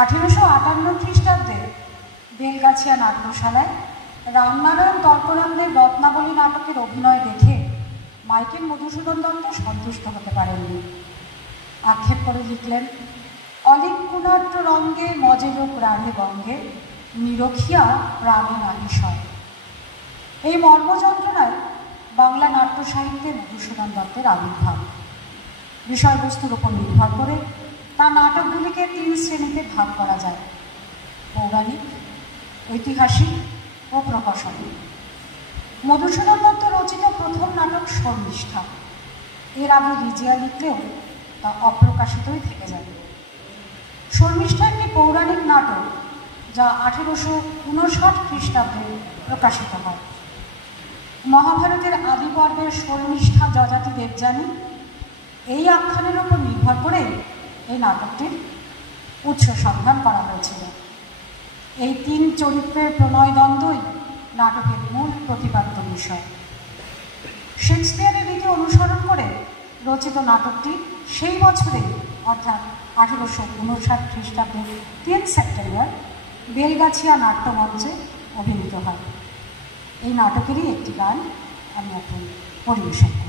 1858 খ্রিস্টাব্দে বেলগাছিয়া নাট্যশালায় রামনারায়ণ তর্কনন্দের রত্নাবলী নাটকের অভিনয় দেখে মাইকেল মধুসূদন দত্ত সন্তুষ্ট হতে পারেননি। আক্ষেপ করে লিখলেন, অলিকুনাট্য রঙ্গে মজের প্রাণে গঙ্গে নিরখিয়া প্রাণে নাহিসয়। এই মর্মযন্ত্রণায় বাংলা নাট্য সাহিত্যে মধুসূদন দত্তের আবির্ভাব। বিষয়বস্তুর উপর নির্ভর করে তার নাটকগুলিকে 3 শ্রেণীতে ভাগ করা যায়: পৌরাণিক, ঐতিহাসিক ও প্রহসনী। মধুসূদন দত্ত রচিত প্রথম নাটক শর্মিষ্ঠা। এর আগে রিজিয়া লিখলেও তা অপ্রকাশিতই থেকে যাবে। শর্মিষ্ঠা একটি পৌরাণিক নাটক যা 1859 খ্রিস্টাব্দে প্রকাশিত হয়। মহাভারতের আদি পর্বের শর্মিষ্ঠা যযাতি দেবযানী এই আখ্যানের উপর নির্ভর করে এই নাটকটির উৎস সন্ধান করা হয়েছিল। এই 3 চরিত্রের প্রণয়দ্বন্দ্বই নাটকের মূল প্রতিপাদ্য বিষয়। শেক্সপিয়ারের রীতি অনুসরণ করে রচিত নাটকটি সেই বছরে অর্থাৎ 1859 খ্রিস্টাব্দের 3 সেপ্টেম্বর বেলগাছিয়া নাট্যমঞ্চে অভিনীত হয়। এই নাটকেরই একটি গান আমি এখন পরিবেশন করি।